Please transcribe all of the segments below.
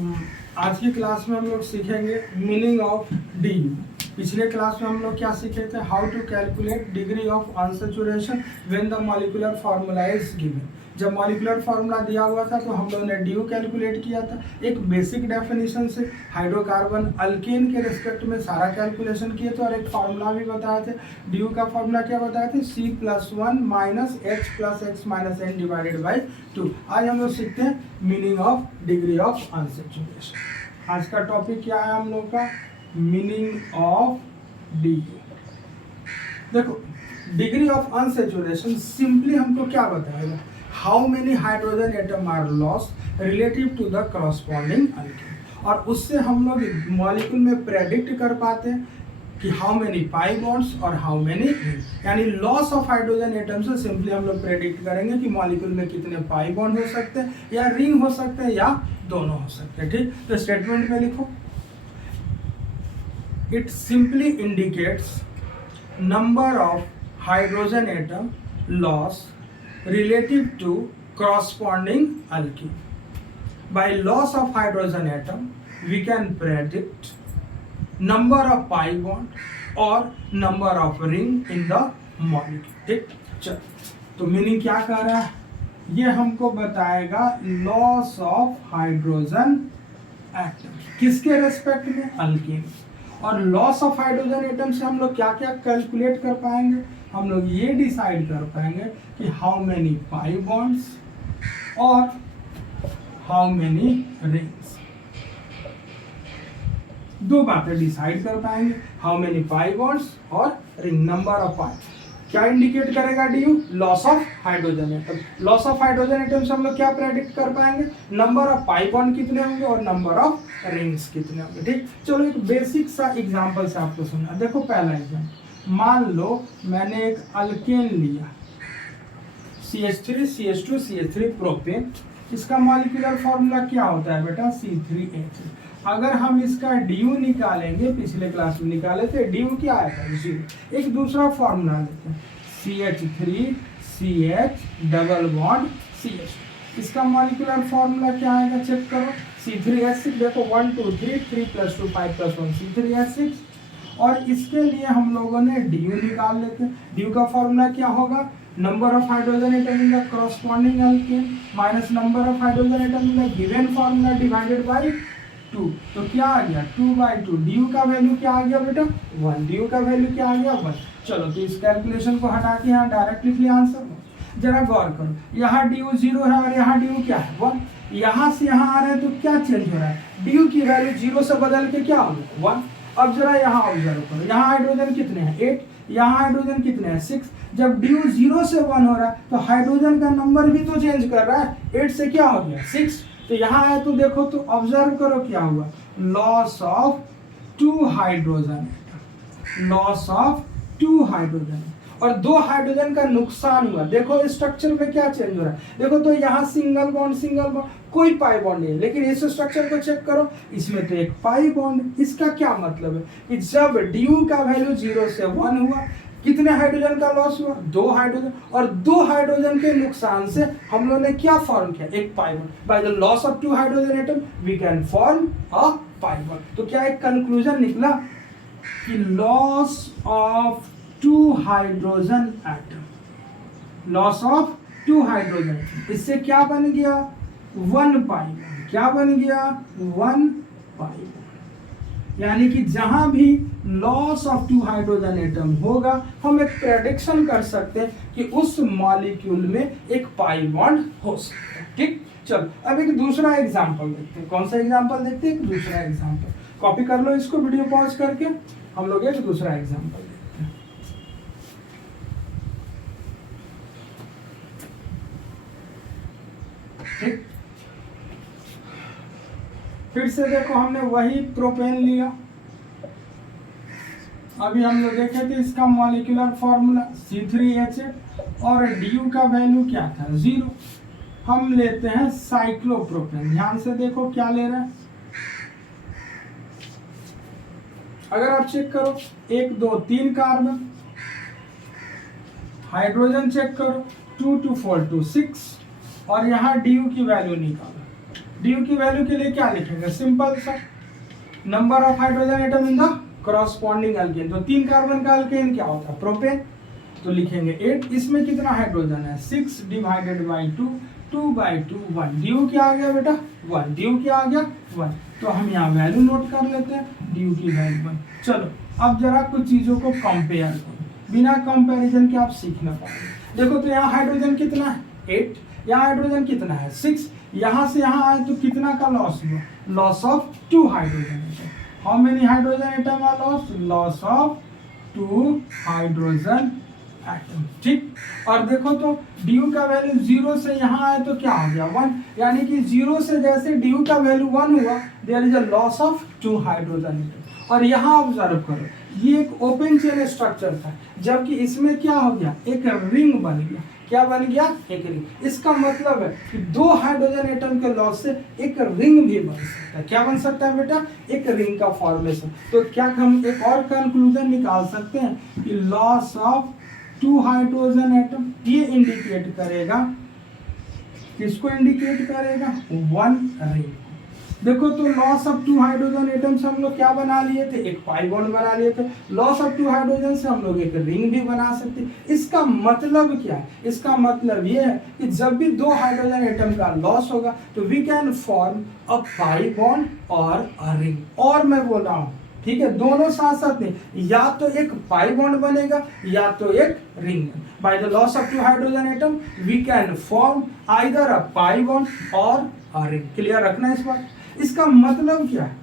आज की क्लास में हम लोग सीखेंगे मीनिंग ऑफ डी। पिछले क्लास में हम लोग क्या सीखे थे, how to calculate degree of unsaturation when the molecular formula is given. जब मॉलिक्यूलर फार्मूला दिया हुआ था तो हम लोगों ने डी कैलकुलेट किया था। एक बेसिक डेफिनेशन से हाइड्रोकार्बन अल्केन के रिस्पेक्ट में सारा कैलकुलेशन किए थे और एक फार्मूला भी बताए थे। डी का फार्मूला क्या बताए थे, C+1 minus H plus X minus N divided by 2। आज हम लोग सीखते हैं meaning of degree of unsaturation. आज का टॉपिक क्या है हम लोग का, मीनिंग ऑफ डी। देखो, डिग्री ऑफ अनसैचुरेशन सिंपली हमको क्या बताएगा, how many hydrogen atom are lost relative to the corresponding alkane. और उससे हम लोग मॉलिक्यूल में प्रेडिक्ट कर पाते हैं कि हाउ मेनी पाई बॉन्ड्स और हाउ मेनी रिंग, यानी लॉस ऑफ हाइड्रोजन एटम से सिंपली हम लोग प्रेडिक्ट करेंगे कि मॉलिक्यूल में कितने पाई बॉन्ड हो सकते हैं या रिंग हो सकते हैं या दोनों हो सकते हैं। ठीक, तो स्टेटमेंट में लिखो, it simply indicates number of hydrogen atom loss relative to corresponding alkene. By loss of hydrogen atom, we can predict number of pi bond or number of ring in the molecule. ठीक, चल तो meaning क्या कर रहा है, ये हमको बताएगा लॉस ऑफ हाइड्रोजन एटम किसके रेस्पेक्ट में, अल्कीन। और लॉस ऑफ हाइड्रोजन एटम से हम लोग क्या क्या कैलकुलेट कर पाएंगे, हम लोग ये डिसाइड कर पाएंगे कि हाउ मेनी पाई बॉन्ड्स और हाउ मेनी रिंग्स। दो बातें डिसाइड कर पाएंगे, हाउ मेनी पाई बॉन्ड्स और रिंग, नंबर ऑफ पाई। क्या इंडिकेट करेगा D, loss of hydrogen atom. Loss of hydrogen atom से हम लोग क्या प्रेडिक्ट कर पाएंगे, नंबर ऑफ पाई बॉन्ड कितने होंगे और नंबर ऑफ रिंग्स कितने होंगे। ठीक, चलो एक बेसिक सा एग्जांपल से आपको सुना। देखो पहला एग्जांपल, मान लो मैंने एक अल्केन लिया CH3 CH2 CH3 प्रोपेन। इसका मॉलिक्यूलर फॉर्मूला क्या होता है बेटा, C3H। अगर हम इसका DU निकालेंगे, पिछले क्लास में निकाले थे, DU क्या आया था, 0। एक दूसरा फॉर्मूला लेते हैं, CH3 CH double bond CH। इसका मॉलिक्यूलर फॉर्मूला क्या आएगा, चेक करो, C3H6। देखो 1 2 3 3 + 2 5 + 1 C3H6। और इसके लिए हम लोगों ने DU निकाल लेते हैं। DU का फॉर्मूला क्या होगा, number of hydrogen atom in the corresponding alkane minus number of hydrogen atom in the given formula divided by 2। तो क्या आ गया, 2/2। DU का वैल्यू क्या आ गया बेटा, 1। DU का वैल्यू क्या आ गया, 1। चलो तो इस कैलकुलेशन को हटा के यहाँ डायरेक्ट लिख लिया आंसर। जरा गौर करो, यहाँ DU 0 है और यहाँ DU क्या है, 1। यहाँ से यहाँ आ रहे हैं तो क्या चेंज हो रहा है, DU की वैल्यू 0 से बदल के क्या हो गया, 1। अब जरा यहाँ ऑब्जर्व करो, यहाँ हाइड्रोजन कितने हैं, 8। यहाँ हाइड्रोजन कितने हैं, 6। जब DU 0 से 1 हो रहा है तो हाइड्रोजन का नंबर भी तो चेंज कर रहा है, 8 से क्या हो गया, 6। तो यहाँ आए तो देखो तो ऑब्जर्व करो क्या हुआ, loss of 2 hydrogen, loss of 2 hydrogen और 2 हाइड्रोजन का नुकसान हुआ। देखो स्ट्रक्चर में क्या चेंज हो रहा है, देखो तो यहाँ सिंगल बॉन्ड कोई पाई बॉन्ड नहीं है, लेकिन इस स्ट्रक्चर को चेक करो, इसमें तो एक पाई बॉन्ड। इसका क्या मतलब है कि जब DU का वैल्यू 0 से 1 हुआ, कितने हाइड्रोजन का लॉस हुआ, 2 हाइड्रोजन। और 2 हाइड्रोजन के नुकसान से हम लोगों ने क्या फॉर्म किया, एक pi bond. By the loss of 2 hydrogen atom we can form a pi bond. तो क्या एक कंक्लूजन निकला कि loss of 2 hydrogen atom, loss of 2 hydrogen, इससे क्या बन गया, 1 पाई बॉन्ड। क्या बन गया, 1 पाई बॉन्ड। यानी कि जहां भी लॉस ऑफ 2 हाइड्रोजन एटम होगा, हम एक प्रेडिक्शन कर सकते हैं कि उस मॉलिक्यूल में एक पाई बॉन्ड हो सकता है। ठीक, चलो अब एक दूसरा एग्जांपल देखते हैं। कौन सा एग्जांपल देखते हैं, एक दूसरा एग्जांपल। कॉपी कर लो इसको, वीडियो पॉज करके हम लोग एक दूसरा एग्जांपल देखते हैं। ठीक, फिर से देखो, हमने वही प्रोपेन लिया। अभी हम लोग देखे थे इसका मॉलिक्यूलर फॉर्मूला C3H और DU का वैल्यू क्या था, 0। हम लेते हैं साइक्लोप्रोपेन। ध्यान से देखो क्या ले रहा है, अगर आप चेक करो 1 2 3 कार्बन, हाइड्रोजन चेक करो 2 2 4 2 6 और यहाँ DU की वैल्यू निकालो डी की वैल्यू के लिए क्या लिखेंगे, सिंपल सा number of hydrogen atom in the corresponding alkane. तो 3 कार्बन का अल्केन क्या होता है, प्रोपेन। तो लिखेंगे 8, इसमें कितना हाइड्रोजन है, 6 डिवाइडेड बाई 2, 2/2 1। डी क्या आ गया बेटा 1, डी क्या आ गया 1। तो हम यहाँ वैल्यू नोट कर लेते हैं, डी की वैल्यू 1। चलो अब जरा कुछ चीजों को कंपेयर करो, बिना कंपैरिजन के आप सीख ना पाओगे। देखो तो यहाँ हाइड्रोजन कितना है 8, यहाँ हाइड्रोजन कितना है 6, यहाँ से यहाँ आए तो कितना का लॉस हुआ, loss of 2 hydrogen atom. How many hydrogen atom are lost, loss of 2 hydrogen atom, ठीक। और देखो तो डी का वैल्यू 0 से यहाँ आए तो क्या हो गया 1, यानी कि 0 से जैसे डी का वैल्यू 1 हुआ, there is a loss of 2 hydrogen atom. और यहाँ ऑब्जर्व करो, ये एक ओपन चेन स्ट्रक्चर था, जबकि इसमें क्या हो गया, एक रिंग बन गया। क्या बन गया, एक रिंग। इसका मतलब है कि 2 हाइड्रोजन एटम के लॉस से एक रिंग भी बन सकता है। क्या बन सकता है बेटा, एक रिंग का फॉर्मेशन। तो क्या हम एक और कंक्लूजन निकाल सकते हैं कि लॉस ऑफ 2 हाइड्रोजन एटम ये इंडिकेट करेगा, किसको इंडिकेट करेगा, 1 रिंग। देखो तो लॉस ऑफ 2 हाइड्रोजन एटम से हम लोग क्या बना लिए थे, एक पाई बॉन्ड बना लिए थे। लॉस ऑफ 2 हाइड्रोजन से हम लोग एक रिंग भी बना सकते। इसका मतलब क्या है, इसका मतलब ये है कि जब भी 2 हाइड्रोजन एटम का लॉस होगा तो we can form a pi bond और अ रिंग। और मैं बोल रहा हूँ, ठीक है, दोनों साथ साथ नहीं, या तो एक पाई बॉन्ड बनेगा या तो एक ring. By the loss of 2 hydrogen atom we can form either a pi bond और अ रिंग। क्लियर रखना इस बात। इसका मतलब क्या है,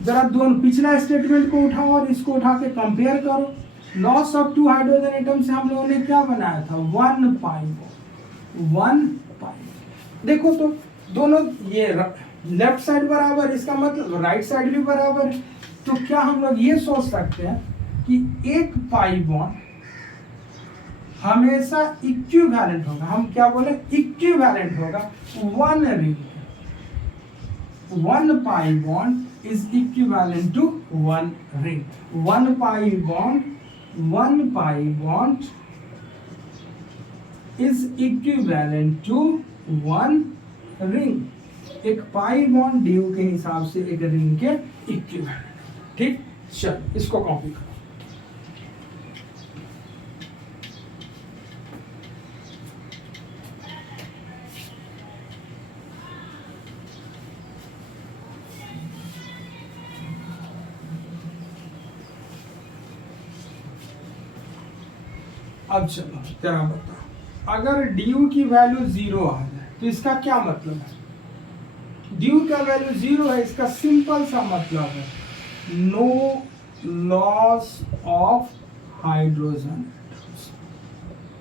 जरा दोनों पिछला स्टेटमेंट को उठाओ और इसको उठा के कंपेयर करो। लॉस ऑफ 2 हाइड्रोजन एटम से हम लोगों ने क्या बनाया था, 1 पाई बॉन्ड, 1 पाई। देखो तो दोनों ये लेफ्ट साइड बराबर, इसका मतलब राइट साइड भी बराबर है। तो क्या हम लोग ये सोच सकते हैं कि एक पाई बॉन्ड हमेशा इक्विवेलेंट होगा, हम क्या बोले, इक्विवेलेंट होगा 1 ring. 1 pi bond is equivalent to 1 ring. 1 pi bond is equivalent to 1 ring. एक पाई बॉन्ड डी के हिसाब से एक रिंग के इक्विवेलेंट, ठीक। चल इसको कॉपी करो। अब चलो तेरा बता, अगर डी की वैल्यू 0 आ जाए तो इसका क्या मतलब है, डी का वैल्यू 0 है, इसका सिंपल सा मतलब है नो लॉस ऑफ हाइड्रोजन।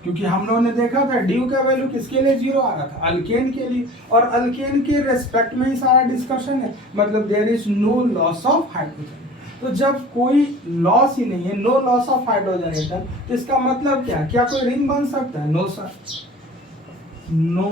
क्योंकि हम लोगों ने देखा था डी का वैल्यू किसके लिए 0 आ रहा था, अल्केन के लिए, और अल्केन के रेस्पेक्ट में ही सारा डिस्कशन है, मतलब there is no loss of hydrogen. तो जब कोई लॉस ही नहीं है, no loss of hydrogen atom, तो इसका मतलब क्या है, क्या कोई रिंग बन सकता है, no sir, no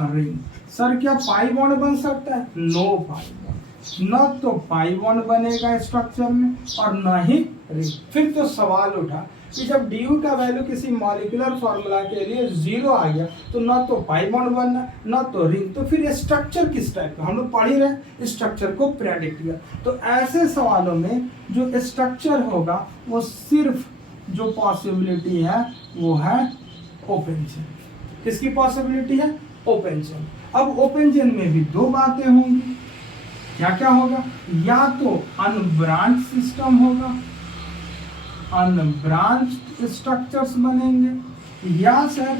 ring. Sir क्या पाई बॉन्ड बन सकता है, नो पाई बॉन्ड, न तो पाई बॉन्ड बनेगा स्ट्रक्चर में और न ही रिंग। फिर तो सवाल उठा कि जब डी का वैल्यू किसी मॉलिक्यूलर फॉर्मूला के लिए 0 आ गया तो न तो पाई बॉन्ड बनना न तो रिंग, तो फिर स्ट्रक्चर किस टाइप का, हम लोग पढ़ ही रहे, स्ट्रक्चर को प्रेडिक्ट किया। तो ऐसे सवालों में जो स्ट्रक्चर होगा वो सिर्फ जो पॉसिबिलिटी है वो है ओपन चेन। किसकी पॉसिबिलिटी है, ओपन चेन। अब ओपन चेन में भी 2 बातें होंगी, क्या क्या होगा, या तो अनब्रांच सिस्टम होगा, अनब्रांच्ड स्ट्रक्चर्स बनेंगे, या सर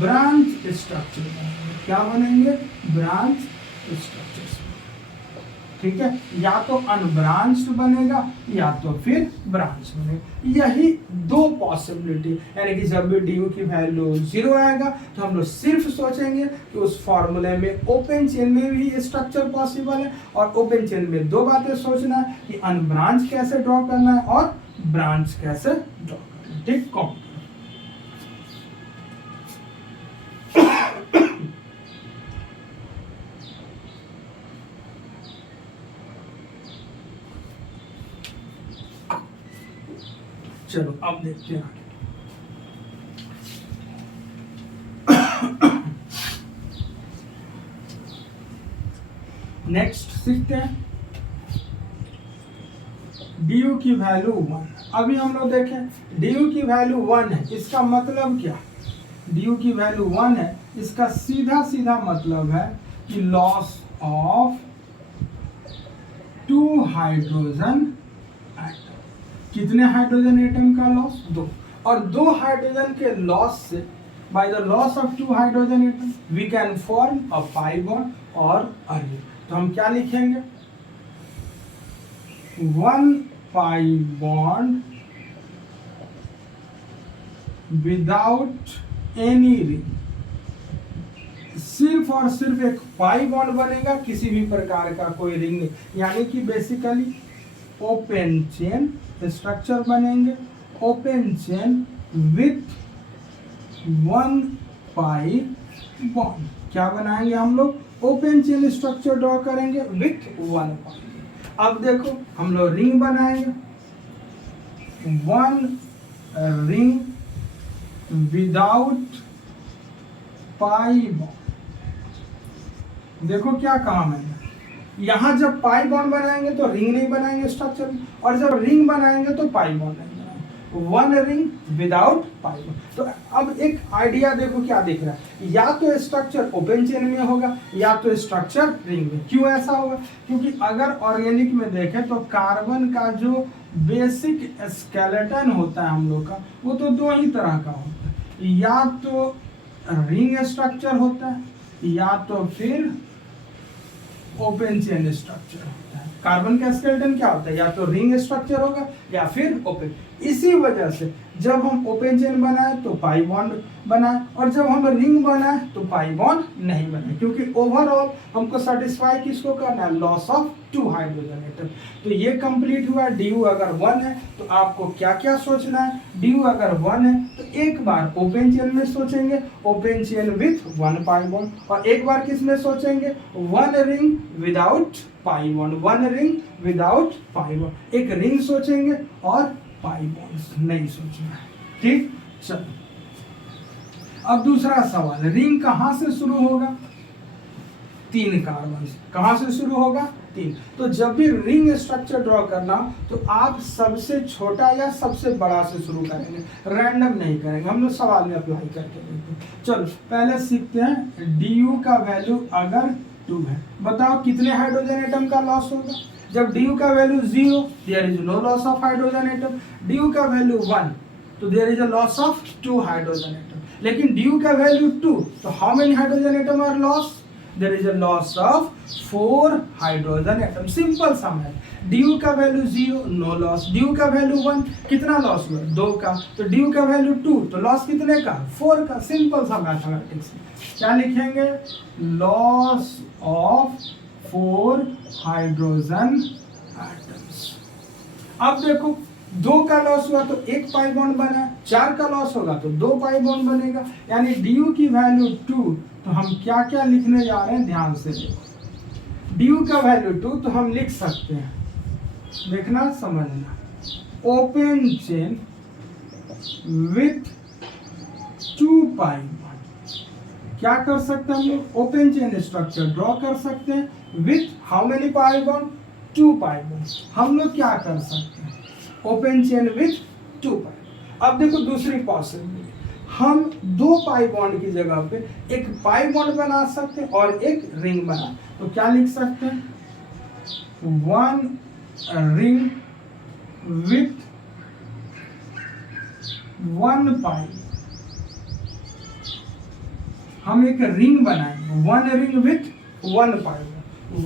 ब्रांच स्ट्रक्चर बनेंगे। क्या बनेंगे, ब्रांच स्ट्रक्चर्स, ठीक है। या तो अनब्रांच्ड बनेगा या तो फिर ब्रांच बनेगा। यही 2 पॉसिबिलिटी, यानी कि जब भी डी की वैल्यू 0 आएगा तो हम लोग सिर्फ सोचेंगे कि उस फॉर्मूले में ओपन चेन में भी स्ट्रक्चर पॉसिबल है, और ओपन चेन में 2 बातें सोचना है कि अनब्रांच कैसे ड्रॉ करना है और ब्रांच कैसे ड्रॉ करना है, ठीक। कॉम चलो अब देखते हैं आगे। नेक्स्ट सीखते हैं du की वैल्यू 1। अभी हम लोग देखें du की वैल्यू 1 है, इसका मतलब क्या? du की वैल्यू 1 है, इसका सीधा सीधा मतलब है कि लॉस ऑफ 2 हाइड्रोजन एटम। कितने हाइड्रोजन एटम का लॉस? 2। और 2 हाइड्रोजन के लॉस से, by the loss of 2 hydrogen atom we can form a pi bond और a ring। तो हम क्या लिखेंगे? 1 pi bond without any ring। सिर्फ और सिर्फ एक पाई बॉन्ड बनेगा, किसी भी प्रकार का कोई रिंग नहीं, यानी कि बेसिकली ओपन चेन स्ट्रक्चर बनेंगे, open chain with 1 pi bond. क्या बनाएंगे हम लोग? ओपन चेन स्ट्रक्चर ड्रॉ करेंगे विथ 1 पाई। अब देखो हम लोग रिंग बनाएंगे, 1 रिंग विदाउट पाई बॉन्ड। देखो क्या कहा मैंने, यहां जब पाई बॉन्ड बनाएंगे तो रिंग नहीं बनाएंगे स्ट्रक्चर में, और जब रिंग बनाएंगे तो पाई बॉन्ड नहीं बनाएंगे। 1 रिंग विदाउट पाई बॉन्ड। तो अब एक आइडिया देखो क्या दिख रहा है, या तो स्ट्रक्चर ओपन चेन में होगा या तो स्ट्रक्चर रिंग में। क्यों ऐसा होगा? क्योंकि अगर ऑर्गेनिक में देखें तो कार्बन का जो बेसिक स्केलेटन होता है हम लोग का, वो तो 2 ही तरह का होता है, या तो रिंग स्ट्रक्चर होता है या तो फिर ओपन चेन स्ट्रक्चर होता है। कार्बन का स्केलेटन क्या होता है? या तो रिंग स्ट्रक्चर होगा या फिर ओपन। इसी वजह से जब हम ओपन चेन बनाए तो पाई बॉन्ड बनाए, और जब हम रिंग बनाए तो पाई बॉन्ड नहीं बनाए, क्योंकि ओवरऑल हमको सेटिस्फाई किसको करना है? Loss of 2 hydrogen atom. तो ये कंप्लीट हुआ। du अगर 1 है तो आपको क्या क्या सोचना है? du अगर 1 है तो एक बार ओपन चेन में सोचेंगे, open chain with 1 pi bond, और एक बार किस में सोचेंगे? 1 ring without pi bond, 1 ring without pi bond. एक रिंग सोचेंगे और पाई बॉन्ड्स नहीं सोचना है। ठीक, चलो अब दूसरा सवाल, रिंग कहां से शुरू होगा? 3 कार्बन से। कहां से शुरू होगा? 3। तो जब भी रिंग स्ट्रक्चर ड्रॉ करना तो आप सबसे छोटा या सबसे बड़ा से शुरू करेंगे, रैंडम नहीं करेंगे। हम लोग सवाल में अप्लाई करके देखते हैं। चलो पहले सीखते हैं du का वैल्यू अगर 2 है, बताओ कितने हाइड्रोजन एटम का लॉस होगा? जब du का value 0, there is no loss of hydrogen atom. du का वैल्यू 1, तो there is a loss of 2 hydrogen atom. लेकिन du का वैल्यू 2, तो how many hydrogen atom are loss? There is a loss of 4 hydrogen atom. Simple sum है। du का value 0, no loss. du का value 1, कितना loss हुआ? 2 का। तो du का वैल्यू 2, तो लॉस कितने का? 4 का। सिंपल सा मैथमेटिक्स। क्या लिखेंगे? Loss of 4 hydrogen atoms. अब देखो 2 का लॉस हुआ तो 1 पाई बॉन्ड बना, 4 का लॉस होगा तो 2 पाई बॉन्ड बनेगा, यानी du की वैल्यू 2। तो हम क्या क्या लिखने जा रहे हैं, ध्यान से देखो। du का वैल्यू 2 तो हम लिख सकते हैं, देखना समझना, open chain with 2 pi bond. क्या कर सकते हैं हम लोग? ओपन चेन स्ट्रक्चर ड्रॉ कर सकते हैं with how many pi bond? 2 pi bond. हम लोग क्या कर सकते हैं? ओपन चेन विथ 2 पाई। अब देखो दूसरी पॉसिबिलिटी, हम 2 पाई बॉन्ड की जगह पे एक पाई बॉन्ड बना सकते हैं और एक रिंग बना। तो क्या लिख सकते हैं? 1 रिंग विथ 1 पाई। हम एक रिंग बनाएंगे, 1 ring with 1 pi,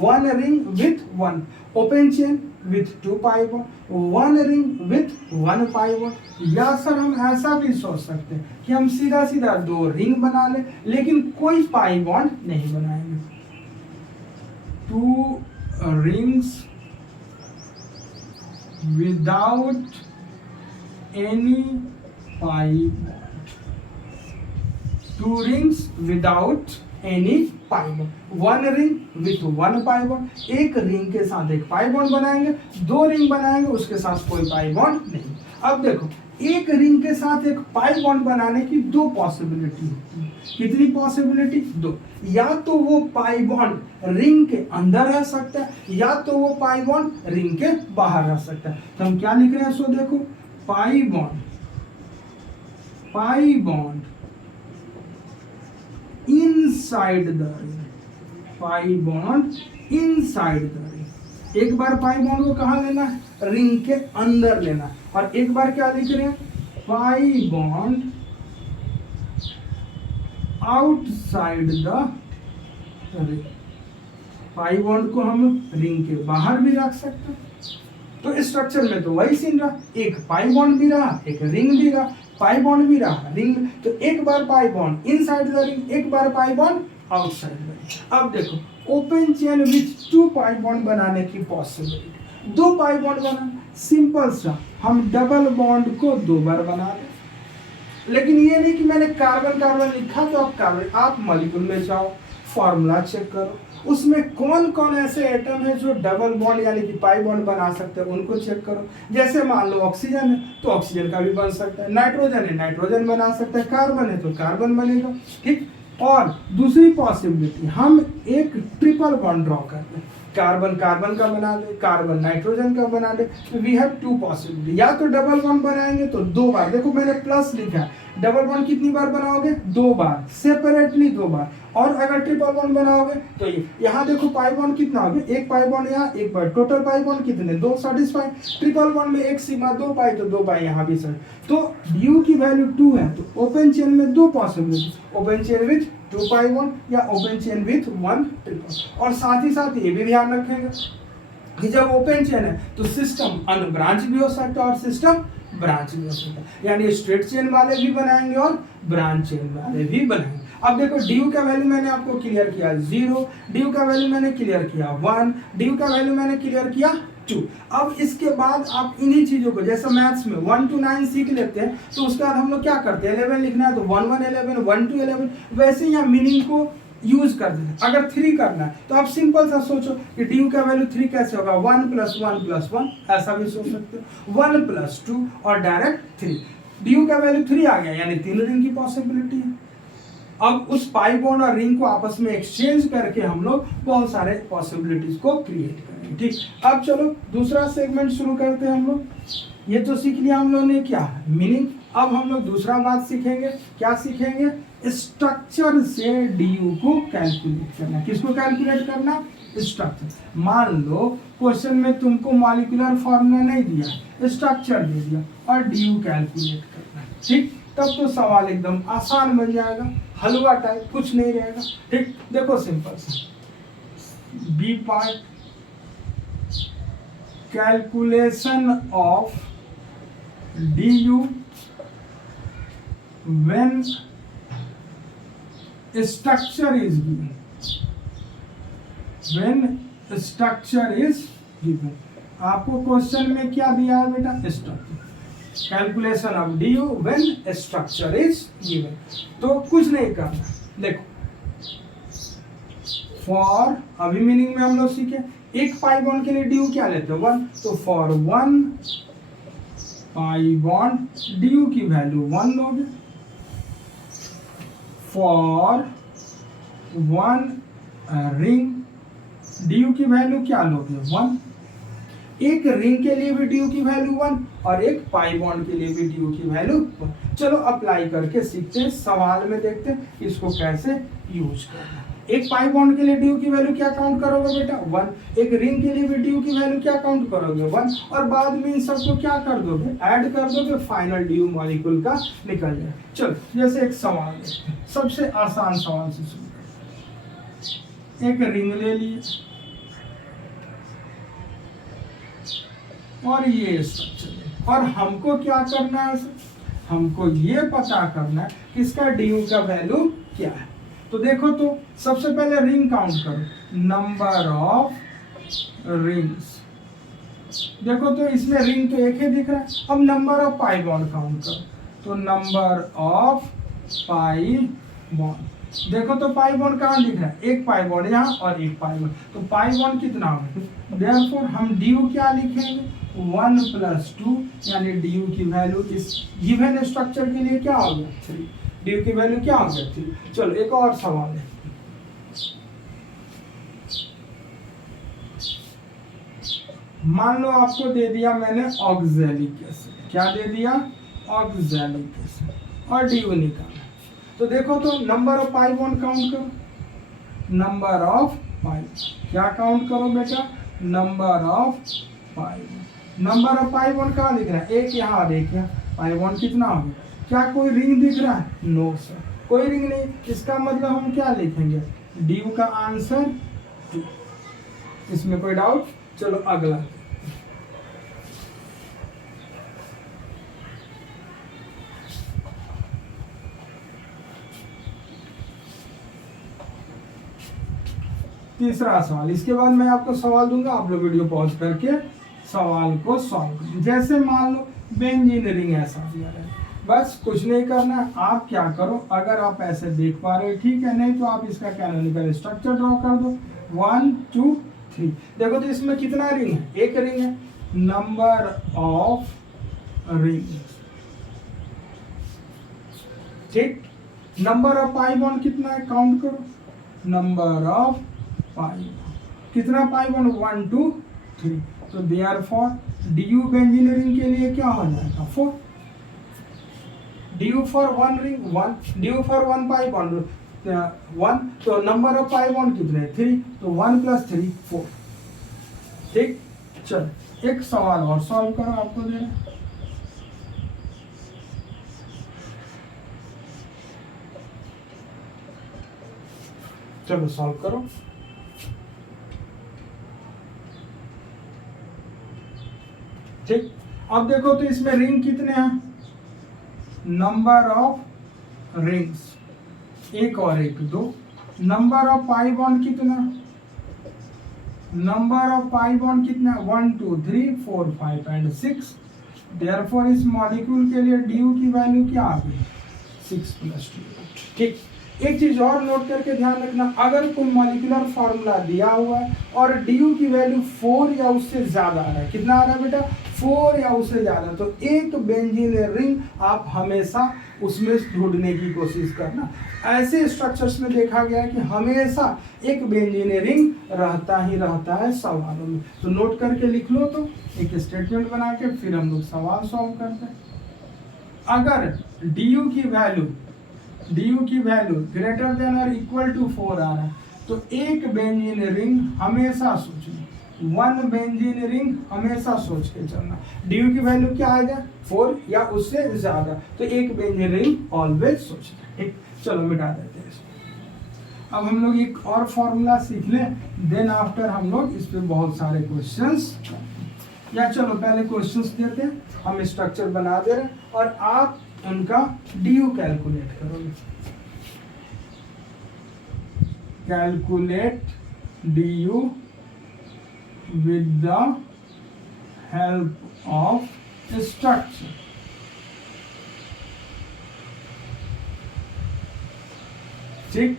1 ring with 1 open chain with 2 pi bond, 1 ring with 1 pi bond. या सर हम ऐसा भी सोच सकते हैं कि हम सीधा सीधा 2 रिंग बना लें लेकिन कोई पाई बॉन्ड नहीं बनाएंगे। 2 rings without any pi bond, 2 rings without any pi bond. 1 ring with 1 pi bond, एक रिंग के साथ एक पाई बॉन्ड बनाएंगे, 2 रिंग बनाएंगे उसके साथ कोई पाई बॉन्ड नहीं। अब देखो एक रिंग के साथ एक पाई बॉन्ड बनाने की दो पॉसिबिलिटी होती है। कितनी पॉसिबिलिटी? दो। या तो वो पाई बॉन्ड रिंग के अंदर रह सकता है या तो वो पाई बॉन्ड रिंग के बाहर रह सकता है। तो हम क्या लिख रहे हैं? सो देखो, पाई bond inside the ring, pi bond inside the ring. एक बार पाई बॉन्ड को कहाँ लेना है? रिंग के अंदर लेना है। और एक बार क्या लिख रहे हैं? पाई bond outside the ring. Pi bond को हम रिंग के बाहर भी रख सकते हैं। तो इस स्ट्रक्चर में तो वही सीन रहा, एक पाई बॉन्ड भी रहा, एक रिंग भी रहा, पाई बॉन्ड भी रहा, रिंग। तो एक बार pi bond inside the ring, एक बार pi bond outside the ring. अब देखो, open chain with two pi bond बनाने की पॉसिबिलिटी। दो पाई बॉन्ड बनाना सिंपल सा, हम डबल बॉन्ड को दो बार बना दें। लेकिन ये नहीं कि मैंने कार्बन कार्बन लिखा तो आप मॉलिक्यूल में जाओ, फॉर्मूला चेक करो, उसमें कौन कौन ऐसे एटम है जो डबल बॉन्ड यानी कि पाई बॉन्ड बना सकते हैं, उनको चेक करो। जैसे मान लो ऑक्सीजन है तो ऑक्सीजन का भी बन सकता है, नाइट्रोजन है नाइट्रोजन बना सकता है, कार्बन है तो कार्बन बनेगा, ठीक। और दूसरी पॉसिबिलिटी, हम एक ट्रिपल बॉन्ड ड्रॉ करते हैं, कार्बन कार्बन का बना दे, कार्बन नाइट्रोजन का बना दे। तो वी हैव टू पॉसिबिलिटी, या तो डबल बॉन्ड बनाएंगे तो दो बार, देखो मैंने प्लस लिखा है, डबल बॉन्ड कितनी बार बनाओगे? दो बार, सेपरेटली दो बार। और अगर ट्रिपल बॉन्ड बनाओगे तो ये यहाँ देखो पाई बॉन्ड कितना हो गया? एक पाई बॉन्ड यहाँ, एक बार, टोटल पाई बॉन्ड कितने? दो सेटिस्फाई। ट्रिपल बॉन्ड में एक सिग्मा, दो पाई, तो दो पाई यहाँ भी सर। तो ड्यू की वैल्यू 2 है, तो ओपन चेन में दो possibility, open chain with 2 pi bond या ओपन चेन विथ 1 ट्रिपल। और साथ ही साथ ये भी ध्यान रखेंगे कि जब ओपन चेन है तो सिस्टम अनब्रांच भी हो सकता है और सिस्टम ब्रांच भी हो सकता है, यानी स्ट्रेट चेन वाले भी बनाएंगे और ब्रांच चेन वाले भी बनाएंगे। अब देखो, ड्यू का वैल्यू मैंने आपको क्लियर किया 0, ड्यू का वैल्यू मैंने क्लियर किया 1, ड्यू का वैल्यू मैंने क्लियर किया 2। अब इसके बाद आप इन्हीं चीजों को, जैसे मैथ्स में 1 to 9 सीख लेते हैं तो उसके बाद हम लोग क्या करते हैं? 11 लिखना है तो 1 1 11, 1 to 11, वैसे यहाँ मीनिंग को यूज कर देते हैं। अगर 3 करना है तो आप सिंपल सा सोचो कि ड्यू का वैल्यू 3 कैसे होगा? 1 + 1 + 1, ऐसा भी सोच सकते हो, 1 + 2 और डायरेक्ट 3। ड्यू का वैल्यू 3 आ गया, यानी 3 रिंग की पॉसिबिलिटी है। अब उस पाई बॉन्ड और रिंग को आपस में एक्सचेंज करके हम लोग बहुत सारे पॉसिबिलिटीज को क्रिएट करेंगे, ठीक। अब चलो दूसरा सेगमेंट शुरू करते हैं हम लोग। ये तो सीख लिया हम लोगों ने क्या है मीनिंग। अब हम लोग दूसरा बात सीखेंगे, क्या सीखेंगे? स्ट्रक्चर से ड्यू को कैलकुलेट करना। किसको कैलकुलेट करना? स्ट्रक्चर। मान लो क्वेश्चन में तुमको मॉलिक्यूलर फॉर्मूला नहीं दिया, स्ट्रक्चर दे दिया और ड्यू कैलकुलेट करना, ठीक। तब तो सवाल एकदम आसान बन जाएगा, हलवा टाइप, कुछ नहीं रहेगा, ठीक। देखो सिंपल सा B part, calculation of DU when structure is given, when structure is given. आपको क्वेश्चन में क्या दिया है बेटा? Structure. Calculation of DU when structure is given. तो कुछ नहीं करना, देखो फॉर, अभी मीनिंग में हम लोग सीखे, एक पाई बॉन्ड के लिए ड्यू क्या लेते हैं? 1, तो फॉर 1 पाई बॉन्ड ड्यू की वैल्यू 1 लोगे, फॉर 1 रिंग ड्यू की वैल्यू क्या लोगे? 1। एक रिंग के लिए भी ड्यू की वैल्यू 1 और एक पाई बॉन्ड के लिए भी ड्यू की वैल्यू 1। चलो अप्लाई करके सीखते हैं, सवाल में देखते हैं इसको कैसे यूज करना। एक पाई बॉन्ड के लिए ड्यू की वैल्यू क्या काउंट करोगे बेटा? 1। एक रिंग के लिए भी ड्यू की वैल्यू क्या काउंट करोगे? 1। और बाद में इन सबको क्या कर दोगे? ऐड कर दोगे, फाइनल ड्यू मॉलिक्यूल का निकल जाए। चलो जैसे एक सवाल देखते हैं, सबसे आसान सवाल से शुरू करते हैं। एक रिंग ले लिए और ये स्ट्रक्चर, और हमको क्या करना है? हमको ये पता करना है कि इसका ड्यू का वैल्यू क्या है। तो देखो, तो सबसे पहले रिंग काउंट करो, नंबर ऑफ रिंग्स। देखो तो इसमें रिंग तो एक ही दिख रहा है। अब number of pi bond count करो, तो नंबर ऑफ पाई बॉन्ड। देखो तो पाई बॉन्ड कहाँ दिख रहा है? एक पाई बॉन्ड यहाँ और एक पाई बॉन्ड, तो पाई बॉन्ड कितना होगा? देयरफॉर हम ड्यू क्या लिखेंगे? 1 + 2 यानी डी यू की वैल्यू इस गिवन स्ट्रक्चर के लिए क्या हो गया 3। डी यू की वैल्यू क्या हो गया 3। चलो एक और सवाल है, मान लो आपको दे दिया मैंने ऑक्सैलिक एसिड, क्या दे दिया ऑक्सैलिक एसिड, और डी यू निकालना। तो देखो तो number of pi bond count करो, नंबर ऑफ पाई, क्या काउंट करो बेटा number of pi bond. Number of pi bond कहाँ दिख रहा है, एक यहाँ और एक यहाँ, पाई बॉन्ड कितना हो गया। क्या कोई रिंग दिख रहा है, नो सर कोई रिंग नहीं, इसका मतलब हम क्या लिखेंगे डी यू का आंसर 2। इसमें कोई डाउट। चलो अगला, तीसरा सवाल। इसके बाद मैं आपको सवाल दूंगा, आप लोग वीडियो पॉज करके सवाल को सॉल्व करें। जैसे मान लो बेंजीन रिंग ऐसा दिया है, बस कुछ नहीं करना है, आप क्या करो, अगर आप ऐसे देख पा रहे हो ठीक है, नहीं तो आप इसका कैनोनिकल स्ट्रक्चर ड्रॉ कर दो 1 2 3। देखो तो इसमें कितना रिंग है, एक रिंग है, नंबर ऑफ रिंग, ठीक। नंबर ऑफ पाई बॉन्ड कितना है, काउंट करो, नंबर ऑफ पाई, कितना पाई बॉन्ड 1 2 3। तो therefore D you benzene ring के लिए क्या हो जाएगा 4, D you for 1 ring 1, D you for 1 pi bond 1, तो नंबर ऑफ पाई बॉन्ड कितने 3, तो 1 + 3 4, ठीक। चलो एक सवाल और सॉल्व करो, आपको दे रहे हैं। चलो सॉल्व करो। ठीक, अब देखो तो इसमें रिंग कितने हैं, नंबर ऑफ रिंग्स एक और एक 2। नंबर ऑफ पाई बॉन्ड कितना, नंबर ऑफ पाई बॉन्ड कितना 1 2 3 4 5 एंड 6। देयरफॉर इस मॉलिक्यूल के लिए डी यू की वैल्यू क्या आ गई 6 + 2। ठीक, एक चीज और नोट करके ध्यान रखना, अगर कोई मॉलिक्यूलर फॉर्मूला दिया हुआ है और डी यू की वैल्यू 4 या उससे ज्यादा आ रहा है, कितना आ रहा है बेटा 4 या उससे ज्यादा, तो एक बेंजीन रिंग आप हमेशा उसमें ढूंढने की कोशिश करना। ऐसे स्ट्रक्चर्स में देखा गया है कि हमेशा एक बेंजीन रिंग रहता ही रहता है सवालों में। तो नोट करके लिख लो, तो एक स्टेटमेंट बना के फिर हम लोग सवाल सॉल्व करते हैं। अगर डी यू की वैल्यू ग्रेटर देन और इक्वल टू 4 आ रहा है, तो एक बेंजीन रिंग हमेशा सोचना, 1 बेंजीन रिंग हमेशा सोच के चलना। डी यू की वैल्यू क्या आएगा 4 या उससे ज्यादा, तो एक बेंजीन रिंग ऑलवेज सोचना। ठीक, चलो मिटा देते हैं इसको। अब हम लोग एक और फॉर्मूला सीख लें, देन आफ्टर हम लोग इस पे बहुत सारे क्वेश्चंस, या चलो पहले क्वेश्चंस देते हैं, हम स्ट्रक्चर बना दे रहे हैं और आप उनका डी यू कैलकुलेट करोगे। Calculate D you with the help of structure. ठीक,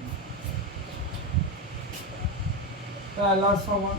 पहला सवाल,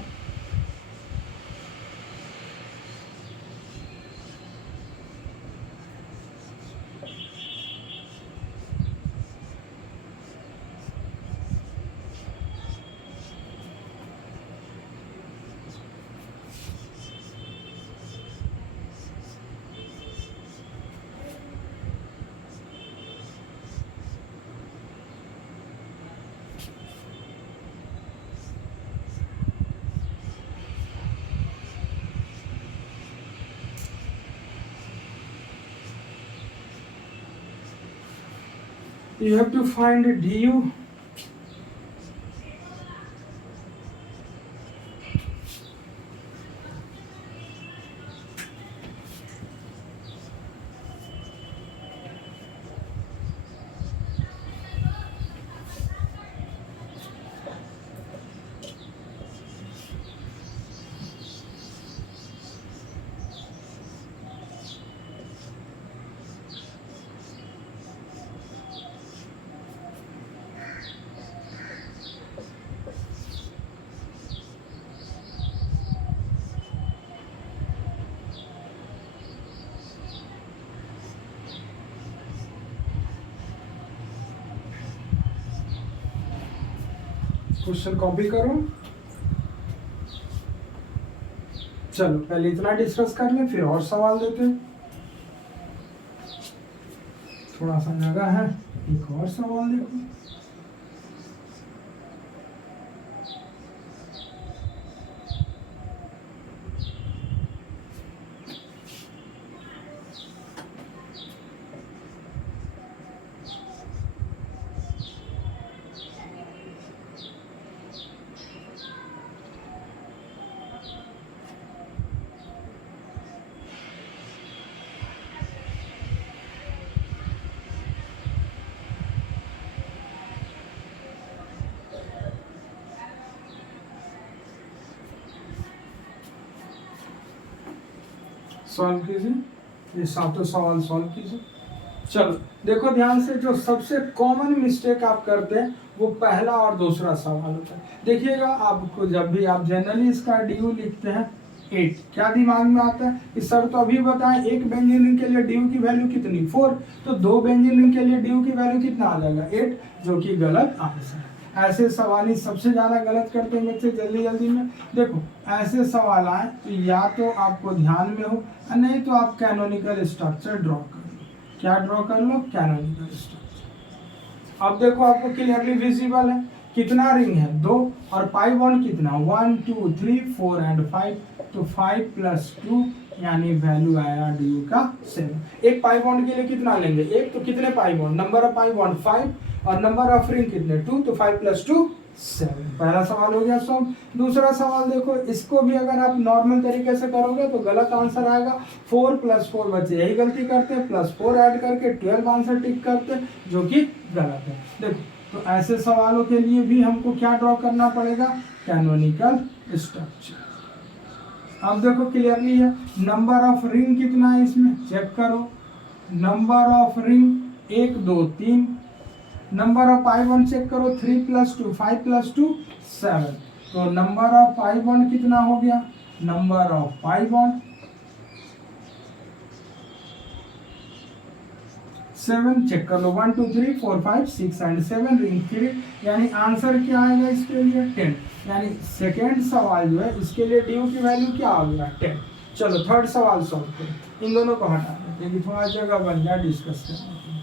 you have to find a du. Question copy करो। चलो पहले इतना डिस्कस कर लें, फिर और सवाल देते हैं। थोड़ा सा जगह है, एक और सवाल देखो। सॉल्व कीजिए, ये सातों सवाल सॉल्व कीजिए। चलो देखो ध्यान से, जो सबसे कॉमन मिस्टेक आप करते हैं वो पहला और दूसरा सवाल होता है। देखिएगा, आपको जब भी आप जनरली इसका ड्यू लिखते हैं 8, क्या दिमाग में आता है कि सर तो अभी बताएं एक बेंजीन रिंग के लिए ड्यू की वैल्यू कितनी 4, तो 2 बेंजीन रिंग के लिए ड्यू की वैल्यू कितना आ जाएगा 8, जो कि गलत आंसर है। ऐसे सवाल ही सबसे ज्यादा गलत करते हैं बच्चे जल्दी जल्दी में। देखो ऐसे सवाल आए तो या तो आपको ध्यान में हो, नहीं तो आप कैनोनिकल स्ट्रक्चर ड्रॉ कर लो। क्या ड्रॉ कर लो? Canonical structure. अब देखो आपको क्लियरली विजिबल है, कितना रिंग है 2, और पाई बॉन्ड कितना 1 2 3 4 एंड 5, तो 5 + 2 यानी वैल्यू आया ड्यू का 7। एक पाई बॉन्ड के लिए कितना लेंगे 1, तो कितने pi bond, number of pi bond 5, और नंबर ऑफ रिंग कितने 2, तो 5 + 2 7। पहला सवाल हो गया सॉल्व। दूसरा सवाल देखो, इसको भी अगर आप नॉर्मल तरीके से करोगे तो गलत आंसर आएगा। 4 + 4, बच्चे यही गलती करते हैं, +4 ऐड करके 12 आंसर टिक करते हैं, जो कि गलत है। देखो तो ऐसे सवालों के लिए भी हमको क्या ड्रॉ करना पड़ेगा, कैनोनिकल स्ट्रक्चर। अब देखो क्लियरली है, नंबर ऑफ रिंग कितना है इसमें चेक करो, number of ring 1 2 3, number of pi bond check करो 3 + 2 5 + 2 7, तो नंबर ऑफ पाई बॉन्ड कितना हो गया, number of pi bond 7, check कर लो 1 2 3 4 5 6 एंड 7 रिंग 3, यानी आंसर क्या आएगा इसके लिए 10। यानी सेकेंड सवाल जो है इसके लिए ड्यू की वैल्यू क्या आ गया 10। चलो थर्ड सवाल सॉल्व करें, इन दोनों को हटा देते हैं, थोड़ा जगह बन जाए डिस्कस करने के लिए।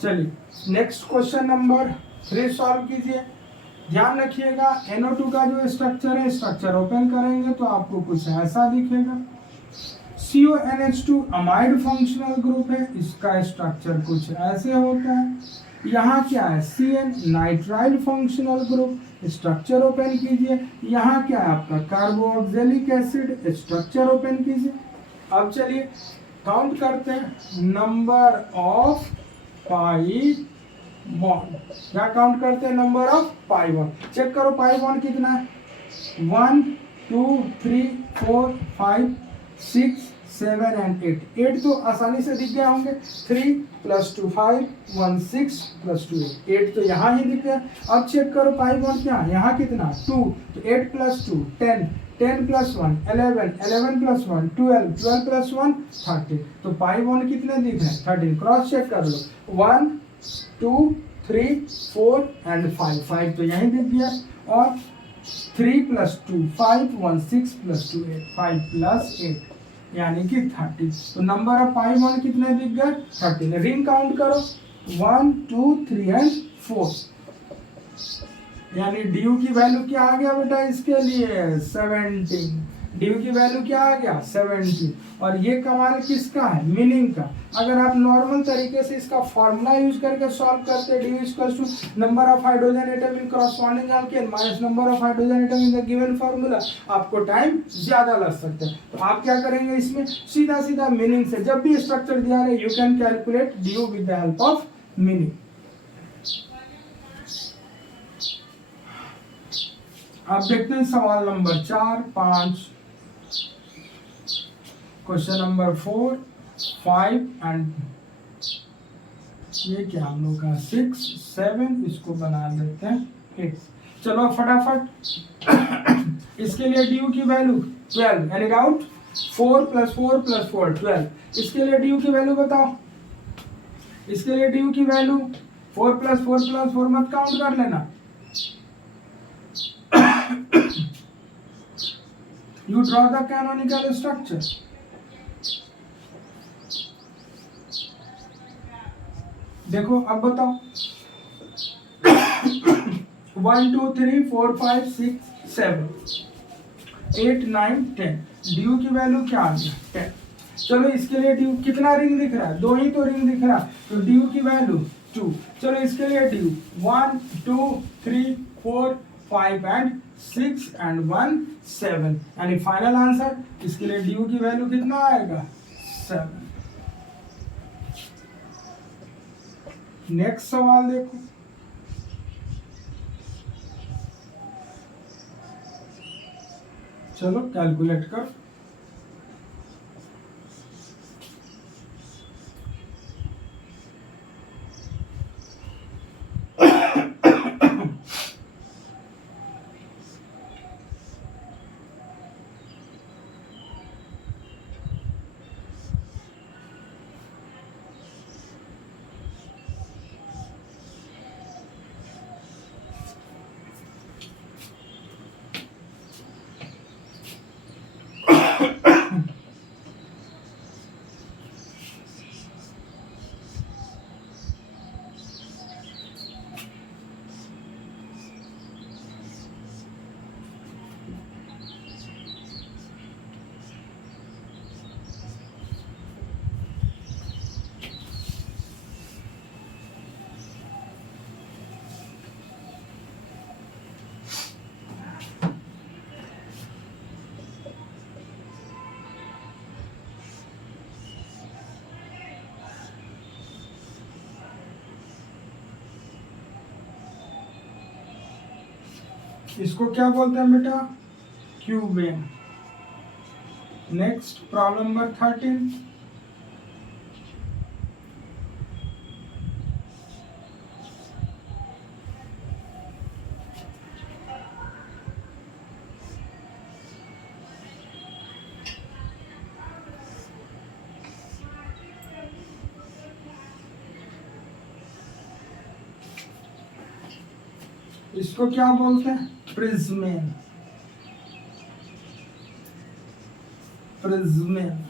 चलिए नेक्स्ट क्वेश्चन नंबर 3 सॉल्व कीजिए। ध्यान रखिएगा NO2 का जो स्ट्रक्चर है, स्ट्रक्चर ओपन करेंगे तो आपको कुछ ऐसा दिखेगा। CONH2 अमाइड फंक्शनल ग्रुप है, इसका स्ट्रक्चर कुछ ऐसे होता है। यहाँ क्या है CN nitrile functional group, structure open कीजिए। यहाँ क्या है आपका कार्बोक्सिलिक एसिड, स्ट्रक्चर ओपन कीजिए। अब चलिए काउंट करते हैं नंबर ऑफ पाई बॉन्ड, क्या काउंट करते हैं number of pi bond. Check करो पाई बॉन्ड कितना है 1 2 3 4 5 6 7 एंड 8। 8 तो आसानी से दिख गए होंगे, 3 + 2 5 1 6 + 2 8 तो यहाँ ही दिख गया। अब चेक करो पाई बॉन्ड क्या है, यहाँ कितना 2, तो 8 + 2 10, 10 + 1 11, 11 + 1 12, 12 + 1 13, तो पाई बॉन्ड कितने दिख रहे हैं 13। क्रॉस चेक कर लो 1 2 3 4 एंड 5, 5 तो यहीं दिख गया, और 3 + 2 5 1 6 + 2 8, 5 + 8 यानी कि 30, तो नंबर ऑफ पाई बॉन्ड कितने दिख गए 30। रिंग काउंट करो 1 2 3 एंड 4, यानी ड्यू की वैल्यू क्या आ गया बेटा इसके लिए 17, ड्यू की वैल्यू क्या आ गया 17। और ये कमाल किसका है, मीनिंग का। अगर आप नॉर्मल तरीके से इसका फॉर्मूला यूज करके सॉल्व करते, due = number of hydrogen atom in corresponding alkane minus number of hydrogen atom in the given formula, आपको टाइम ज्यादा लग सकता है। तो आप क्या करेंगे इसमें सीधा सीधा मीनिंग से, जब भी स्ट्रक्चर दिया है you can calculate due with the help of meaning. अब देखते हैं सवाल नंबर 4 5, क्वेश्चन नंबर 4 5 एंड ये क्या हम लोग का 6 7, इसको बना देते हैं 8। चलो फटाफट इसके लिए ड्यू की वैल्यू 12, यानी डाउट 4 + 4 + 4 12, इसके लिए ड्यू की वैल्यू बताओ इसके लिए डी यू की वैल्यू 4 + 4 + 4 मत काउंट कर लेना, you draw the canonical structure. देखो अब बताओ 1 2 3 4 5 6 7 8 9 10 ड्यू की वैल्यू क्या आ गया 10। चलो इसके लिए ड्यू कितना रिंग दिख रहा है, 2 ही तो रिंग दिख रहा है, तो ड्यू की वैल्यू 2। चलो इसके लिए ड्यू 1 2 3 4 5 एंड 6 एंड 1 7 यानी फाइनल आंसर इसके लिए ड्यू की वैल्यू कितना आएगा 7। नेक्स्ट सवाल देखो, चलो कैलकुलेट कर। इसको क्या बोलते हैं बेटा, क्यूबेन। नेक्स्ट प्रॉब्लम नंबर 13, इसको क्या बोलते हैं, प्रिज्मेन। प्रिज्मेन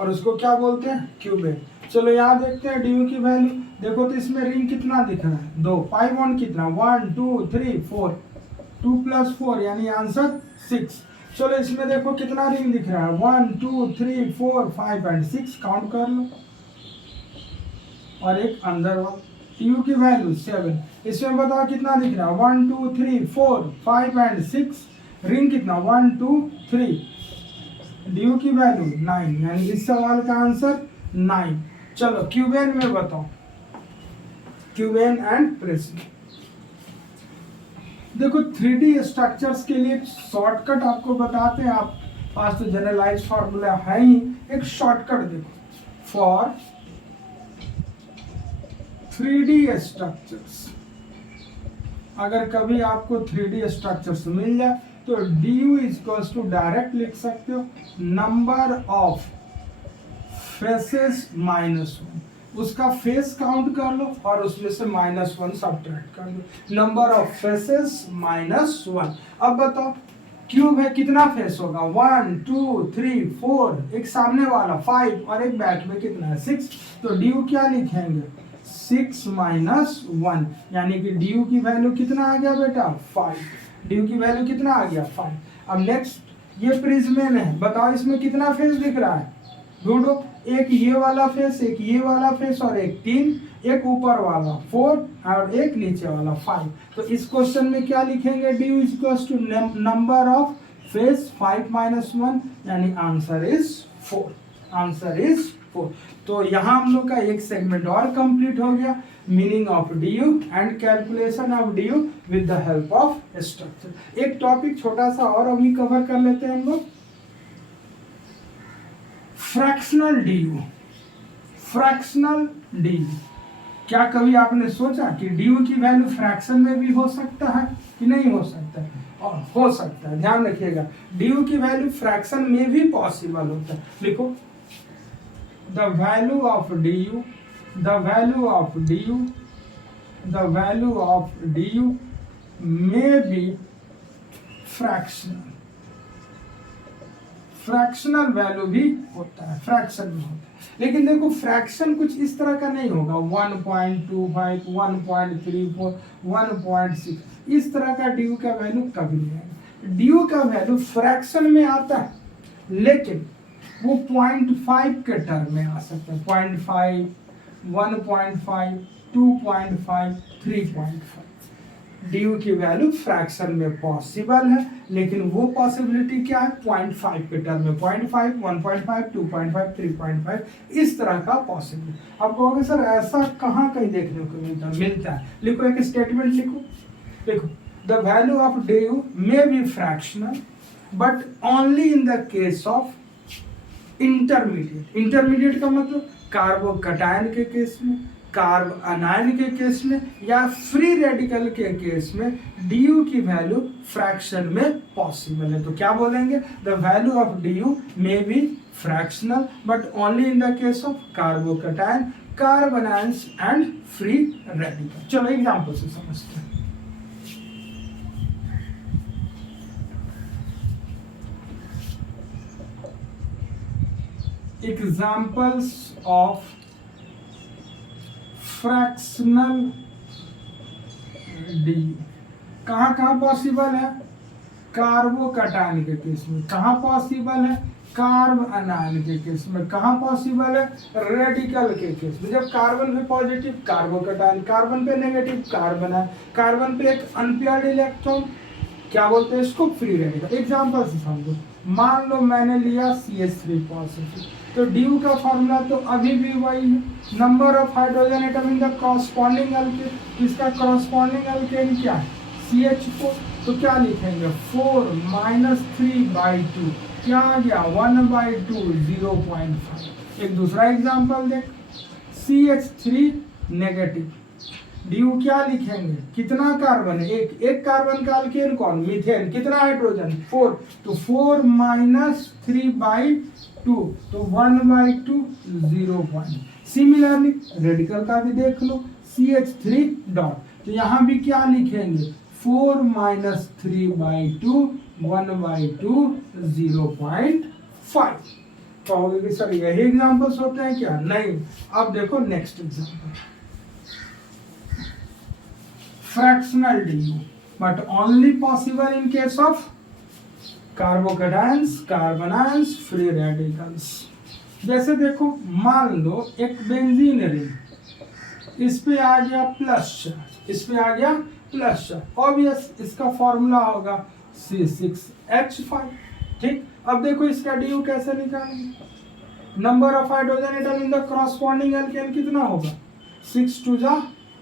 और उसको क्या बोलते हैं, क्यूबेन। चलो यहाँ देखते हैं डी की वैल्यू। देखो तो इसमें रिंग कितना दिख रहा है, 2। पाई वन कितना, 1 2 3 4, 2 + 4 यानी आंसर 6। चलो इसमें देखो कितना रिंग दिख रहा है, 1 2 3 4 5 एंड 6 काउंट कर लो, और एक अंदर वाला टीयू की वैल्यू 7। इसमें बताओ कितना दिख रहा है, 1 2 3 4 5 एंड 6, रिंग कितना 1 2 3, ड्यू की वैल्यू 9 यानी इस सवाल का आंसर 9। चलो क्यूबेन में बताओ, क्यूबेन एंड प्रिज्म। देखो 3D स्ट्रक्चर्स के लिए शॉर्टकट आपको बताते हैं, आप पास तो जनरलाइज फार्मूला है ही, एक शॉर्टकट देखो फॉर 3D स्ट्रक्चर्स। अगर कभी आपको 3D स्ट्रक्चर्स मिल जाए तो du इक्वल्स टू डायरेक्ट लिख सकते हो नंबर ऑफ फेसेस -1, उसका फेस काउंट कर लो और उसमें से -1 सब्ट्रैक्ट कर लो, नंबर ऑफ फेसेस -1। अब बताओ क्यूब है, कितना फेस होगा, 1 2 3 4, एक सामने वाला 5 और एक बैक में कितना है 6, तो ड्यू क्या लिखेंगे 6 - 1 यानी कि ड्यू की वैल्यू कितना आ गया बेटा 5, ड्यू की वैल्यू कितना आ गया 5। अब नेक्स्ट ये प्रिज्म है, बताओ इसमें कितना फेस दिख रहा है, ढूंढो, एक ये वाला फेस, एक ये वाला फेस और एक 3, एक ऊपर वाला 4 और एक नीचे वाला 5। तो इस क्वेश्चन में क्या लिखेंगे, DU equals to number of face 5 - 1 यानी आंसर इज 4, आंसर इज 4। तो यहाँ हम लोग का एक सेगमेंट और कंप्लीट हो गया, meaning of due and calculation of due with the help of structure. एक टॉपिक छोटा सा और अभी कवर कर लेते हैं हम लोग, फ्रैक्शनल ड्यू। फ्रैक्शनल ड्यू, क्या कभी आपने सोचा कि ड्यू की वैल्यू फ्रैक्शन में भी हो सकता है कि नहीं हो सकता है, और हो सकता है, ध्यान रखिएगा ड्यू की वैल्यू फ्रैक्शन में भी पॉसिबल होता है। लिखो the value of du, the value of du, the value of du may be fractional, fractional value भी होता है, फ्रैक्शन में होता है। लेकिन देखो फ्रैक्शन कुछ इस तरह का नहीं होगा 1.25, 1.34, 1.6, इस तरह का ड्यू का वैल्यू कभी नहीं आएगा। ड्यू का वैल्यू फ्रैक्शन में आता है लेकिन वो 0.5 के टर्म में आ सकता है, 0.5, 1.5, 2.5, 3.5। ड्यू की वैल्यू फ्रैक्शन में पॉसिबल है लेकिन वो पॉसिबिलिटी क्या है 0.5 के टर्म में, 0.5, 1.5, 2.5, 3.5 इस तरह का पॉसिबल। आप कहोगे सर ऐसा कहाँ कहीं देखने को मिलता है। लिखो एक स्टेटमेंट लिखो, देखो the value of due may be fractional but only in the case of intermediate. Intermediate का मतलब कार्बोकैटायन के केस में, कार्ब अनायन के केस में या फ्री रेडिकल के केस में ड्यू की वैल्यू फ्रैक्शन में पॉसिबल है। तो क्या बोलेंगे, the value of due may be fractional but only in the case of carbocation, carbon ions and free radical. चलो एग्जांपल से समझते हैं। एग्जांपल्स ऑफ फ्रैक्शनल डी कहाँ कहाँ पॉसिबल है, कार्बोकैटायन के केस में। कहाँ पॉसिबल है, कार्ब अनायन के केस में। कहाँ पॉसिबल है, रेडिकल के केस में। जब कार्बन पे पॉजिटिव कार्बोकैटायन, कार्बन पे नेगेटिव कार्बन है, कार्बन पे एक अनपेयर्ड इलेक्ट्रॉन, क्या बोलते हैं इसको, फ्री रेडिकल। एग्जांपल से समझो, मान लो मैंने लिया CH3 पॉजिटिव, तो ड्यू का फॉर्मूला तो अभी भी वही है, number of hydrogen atom in the corresponding alkane. इसका कॉरस्पॉन्डिंग अल्केन क्या है, CH4। तो क्या लिखेंगे, 4 - 3/2, क्या आ गया 1/2, 0.5। एक दूसरा एग्जांपल देख, CH3 नेगेटिव, ड्यू क्या लिखेंगे, कितना कार्बन है, एक कार्बन का अल्केन कौन, मीथेन। कितना हाइड्रोजन, 4, तो 4 - 3/2, तो 1/2, 0. सिमिलरली रेडिकल का भी देख लो, CH3 डॉट, तो यहाँ भी क्या लिखेंगे, 4 - 3/2, 1/2, 0.5। कहोगे कि सर यही एग्जांपल्स होते हैं क्या, नहीं। अब देखो next example, fractional DU but only possible in case of carbocations, carbon ions, free radicals। जैसे देखो मान लो एक बेंजीन रिंग, इस पे आ गया प्लस चार्ज, इस पे आ गया प्लस चार्ज, ऑब्वियस इसका फॉर्मूला होगा C6H5। ठीक, अब देखो इसका DU कैसे निकालेंगे, number of hydrogen atom in the corresponding alkane कितना होगा, 6 × 2 =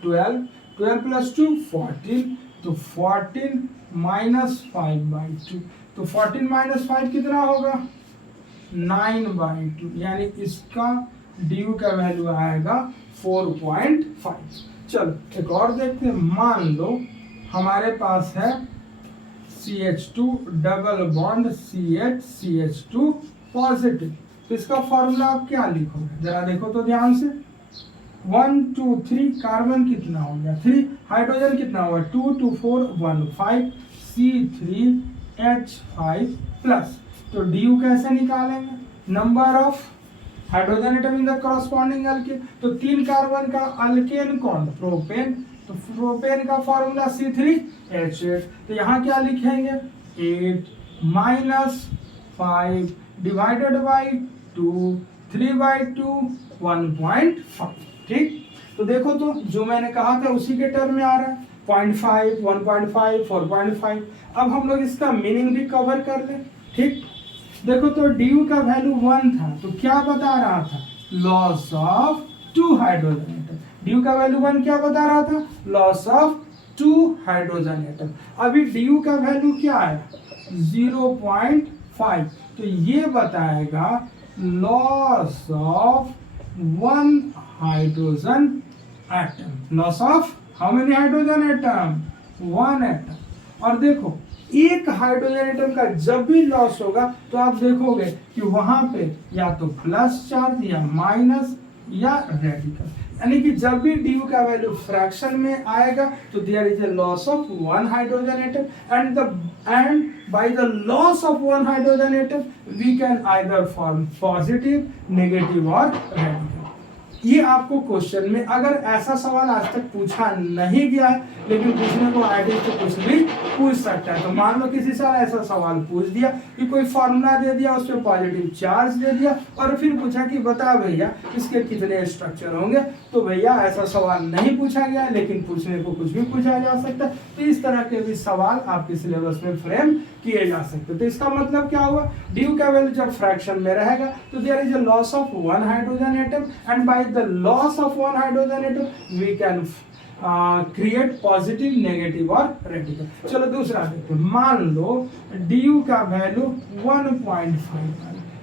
12, 12 + 2 14, तो 14 - 5/2, तो 14 - 5 कितना होगा, 9/2, यानी इसका ड्यू का वैल्यू आएगा 4.5। चलो एक और देखते हैं, मान लो हमारे पास है CH2 double bond CH2 positive, तो इसका फॉर्मूला आप क्या लिखोगे, जरा देखो तो ध्यान से। 1 2 3 कार्बन कितना हो गया 3, हाइड्रोजन कितना होगा 2 2 4 1 5, C3H5 प्लस। तो ड्यू कैसे निकालेंगे, number of hydrogen atom in the corresponding alkane, तो 3 कार्बन का अल्केन कौन, प्रोपेन, तो प्रोपेन का फॉर्मूला C3H8। तो यहाँ क्या लिखेंगे, 8 - 5 डिवाइडेड बाई 2, 3/2, 1.5। ठीक, तो देखो तो जो मैंने कहा था उसी के टर्म में आ रहा है, 0.5, 1.5, 4.5। अब हम लोग इसका मीनिंग भी कवर कर लें। ठीक, देखो तो ड्यू का वैल्यू 1 था, तो क्या बता रहा था, loss of 2 hydrogen atom. Due का वैल्यू 1 क्या बता रहा था, लॉस ऑफ 2 हाइड्रोजन एटम। अभी ड्यू का वैल्यू क्या है 0.5, तो ये बताएगा loss of 1 hydrogen atom, loss of how many hydrogen atom, 1 atom. और देखो एक हाइड्रोजन एटम का जब भी लॉस होगा तो आप देखोगे कि वहां पे या तो प्लस चार्ज या माइनस या रेडिकल, यानी कि जब भी डी का वैल्यू फ्रैक्शन में आएगा तो there is a loss of one hydrogen atom and by the loss of one hydrogen atom we can either form positive, negative और रेडिकल। ये आपको क्वेश्चन में अगर ऐसा सवाल आज तक पूछा नहीं गया है, लेकिन पूछने को आईडी तो कुछ भी पूछ सकता है। तो मान लो किसी साल ऐसा सवाल पूछ दिया कि कोई फॉर्मूला दे दिया, उस पर पॉजिटिव चार्ज दे दिया और फिर पूछा कि बता भैया इसके कितने स्ट्रक्चर होंगे, तो भैया ऐसा सवाल नहीं पूछा गया, लेकिन पूछने को कुछ भी पूछा जा सकता है। तो इस तरह के भी सवाल आपके सिलेबस में फ्रेम किए जा सकते हैं। तो इसका मतलब क्या हुआ, डी का वैल्यू जब फ्रैक्शन में रहेगा तो there is a loss of one hydrogen atom and by the loss of one hydrogen atom we can create positive, negative और रेडिकल। चलो दूसरा देखते हैं। मान लो डी का वैल्यू 1.5,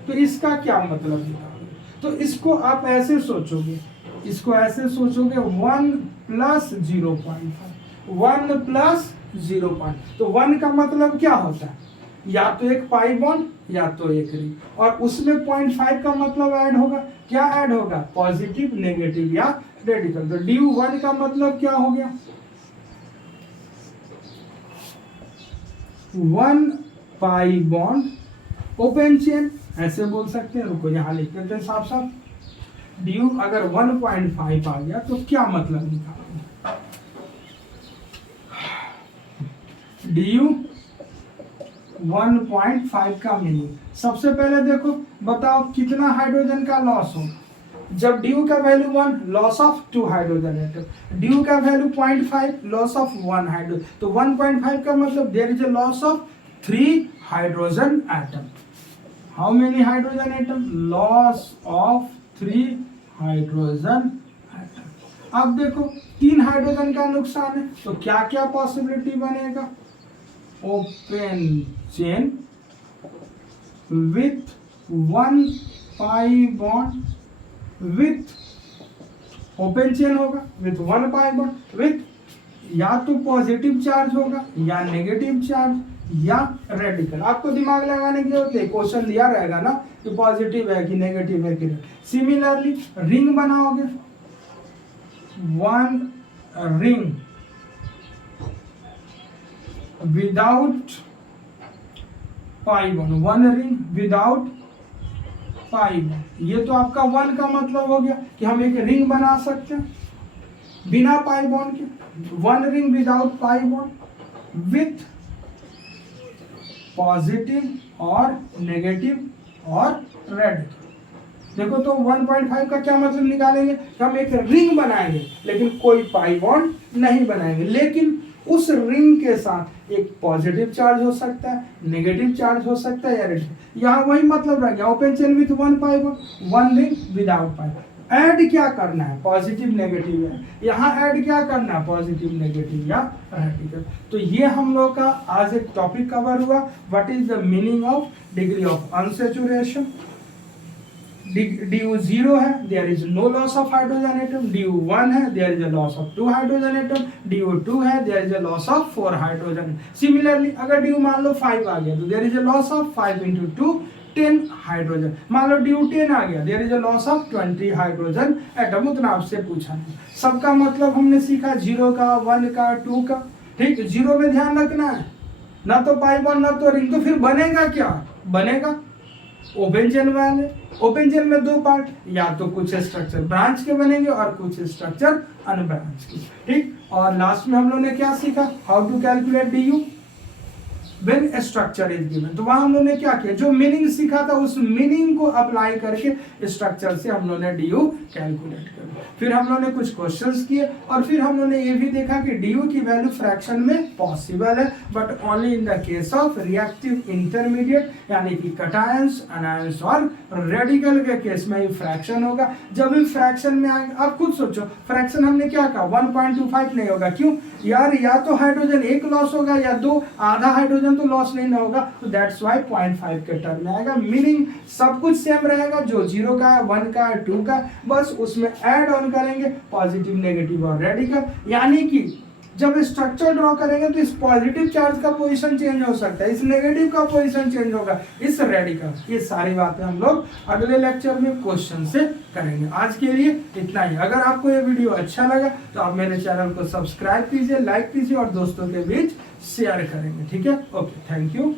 तो इसका क्या मतलब निकालोगे? तो इसको आप ऐसे सोचोगे, इसको ऐसे सोचोगे 1 प्लस 0.5, 1 प्लस 0. तो 1 का मतलब क्या होता है, या तो एक पाई बॉन्ड या तो एक रिंग, और उसमें 0.5 का मतलब ऐड होगा, क्या ऐड होगा, पॉजिटिव, नेगेटिव या रेडिकल। तो डी 1 का मतलब क्या हो गया, 1 पाई बॉन्ड ओपन चेन, ऐसे बोल सकते हैं। रुको यहाँ लिख देते हैं साफ साफ। डी अगर 1.5 आ गया तो क्या मतलब निकालेंगे, डी 1.5 का मीनिंग। सबसे पहले देखो, बताओ कितना हाइड्रोजन का लॉस हो जब डी का value 1, loss of 2 hydrogen atom, D का वैल्यू 0.5, लॉस ऑफ 1 हाइड्रोजन। तो 1.5 का मतलब there is a loss of 3 hydrogen atom. How many hydrogen atom, loss of 3 hydrogen atom. अब देखो 3 हाइड्रोजन का नुकसान है, तो क्या क्या पॉसिबिलिटी बनेगा, open chain with 1 pi bond, with open chain होगा, with 1 pi bond, with या तो पॉजिटिव चार्ज होगा या नेगेटिव चार्ज या रेडिकल। आपको दिमाग लगाने की जरूरत है, क्वेश्चन दिया रहेगा ना कि पॉजिटिव है कि नेगेटिव है कि। सिमिलरली रिंग बनाओगे, 1 ring without pi bond, 1 ring without pi bond. ये तो आपका 1 का मतलब हो गया कि हम एक रिंग बना सकते हैं बिना पाई बॉन्ड के। 1 ring without pi bond with positive और नेगेटिव और रेडिकल। देखो तो 1.5 का क्या मतलब निकालेंगे कि हम एक रिंग बनाएंगे लेकिन कोई पाई बॉन्ड नहीं बनाएंगे, लेकिन उस रिंग के साथ एक पॉजिटिव चार्ज हो सकता है, नेगेटिव चार्ज हो सकता है या रेडिकल। यहाँ वही मतलब रह गया, open chain with 1 pi bond, 1 ring without pi. Add क्या करना है, पॉजिटिव नेगेटिव है, यहाँ ऐड क्या करना है, पॉजिटिव नेगेटिव या रेडिकल। तो ये हम लोग का आज एक टॉपिक कवर हुआ, what is the meaning of degree of unsaturation. DU 0 है, there is no loss of hydrogen atom. DU 1 है, there is a loss of 2 hydrogen atom. DU 2 है, there is a loss of 4 hydrogen. Similarly अगर DU मान लो 5 आ गया तो there is a loss of 5 × 2 10 hydrogen. मान लो DU 10 आ गया, there is a loss of 20 hydrogen atom. उतना आपसे पूछा नहीं, सबका मतलब हमने सीखा, 0 का, 1 का, 2 का। ठीक, 0 में ध्यान रखना है, ना तो पाई बॉन्ड ना तो रिंग। तो फिर बनेगा क्या, बनेगा ओपन चेन वाले। ओपन चेन में 2 पार्ट, या तो कुछ स्ट्रक्चर ब्रांच के बनेंगे और कुछ स्ट्रक्चर अनब्रांच के। ठीक, और लास्ट में हम लोग ने क्या सीखा, how to calculate DU when structure is given. तो वहां हम लोग ने क्या किया, जो मीनिंग सीखा था उस मीनिंग को अप्लाई करके स्ट्रक्चर से हम लोग ने DU कैलकुलेट कर। फिर हम लोग ने कुछ क्वेश्चंस किए और फिर हम लोग ने ये भी देखा कि DU की वैल्यू फ्रैक्शन में पॉसिबल है, but only in the case of reactive intermediate, यानी कि कटायंस, अनायंस और रेडिकल के केस में ही फ्रैक्शन होगा। जब भी फ्रैक्शन में आएगा, आप खुद सोचो, फ्रैक्शन हमने क्या कहा, 1.25 नहीं होगा। क्यों यार, या तो हाइड्रोजन एक लॉस होगा या 2, आधा हाइड्रोजन तो लॉस नहीं ना होगा, तो दैट्स व्हाई 0.5 के टर्म में आएगा। मीनिंग सब कुछ सेम रहेगा, जो 0 का है, 1 का है, 2 का, बस उसमें ऐड ऑन करेंगे पॉजिटिव, नेगेटिव और रेडिकल। यानी कि जब स्ट्रक्चर ड्रॉ करेंगे तो इस पॉजिटिव चार्ज का पोजीशन चेंज हो सकता है, इस नेगेटिव का पोजीशन चेंज होगा, इस रेडिकल। ये सारी बातें हम लोग अगले लेक्चर में क्वेश्चन से करेंगे। आज के लिए इतना ही। अगर आपको ये वीडियो अच्छा लगा तो आप मेरे चैनल को सब्सक्राइब कीजिए, लाइक कीजिए और दोस्तों के बीच शेयर करेंगे। ठीक है, ओके, थैंक यू।